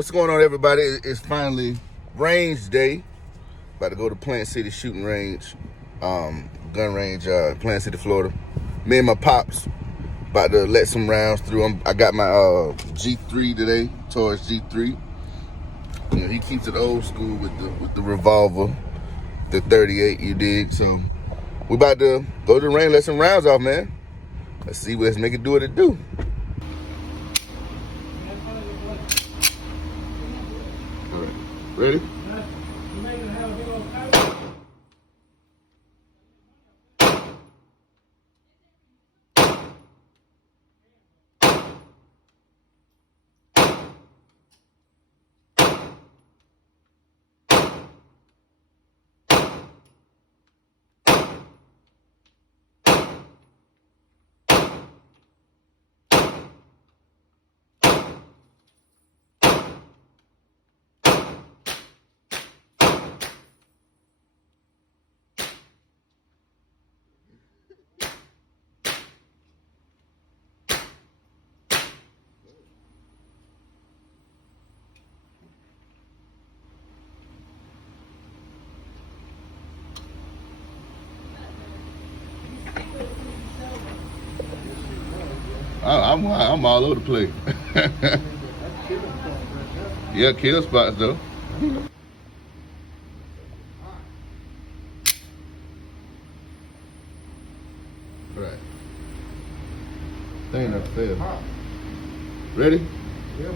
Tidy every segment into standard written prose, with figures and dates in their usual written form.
What's going on, everybody? It's finally range day. About to go to Plant City shooting range, gun range, Plant City, Florida. Me and my pops about to let some rounds through. I got my G3 today, Taurus G3. You know, he keeps it old school with the revolver, the 38. You dig? So we about to go to the range, let some rounds off, man. Let's make it do what it do. All right, ready? I'm all over the place. Yeah, kill spots though. Right. Thing that failed. Ready? Yep.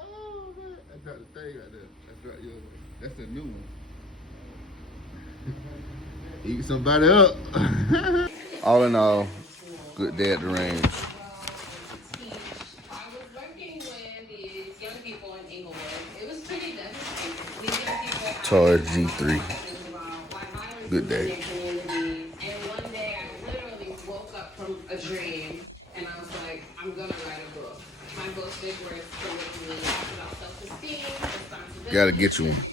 Oh man, that's not the thing right there. That's right, yo. That's the new one. Eat somebody up. All in all, good day at the range. I was working with these young people in Inglewood. It was pretty devastating. These young people Taurus G3. Good day. And one day I literally woke up from a dream and I was like, I'm gonna write a book. My book is where it's with me about self-esteem. Gotta get you one.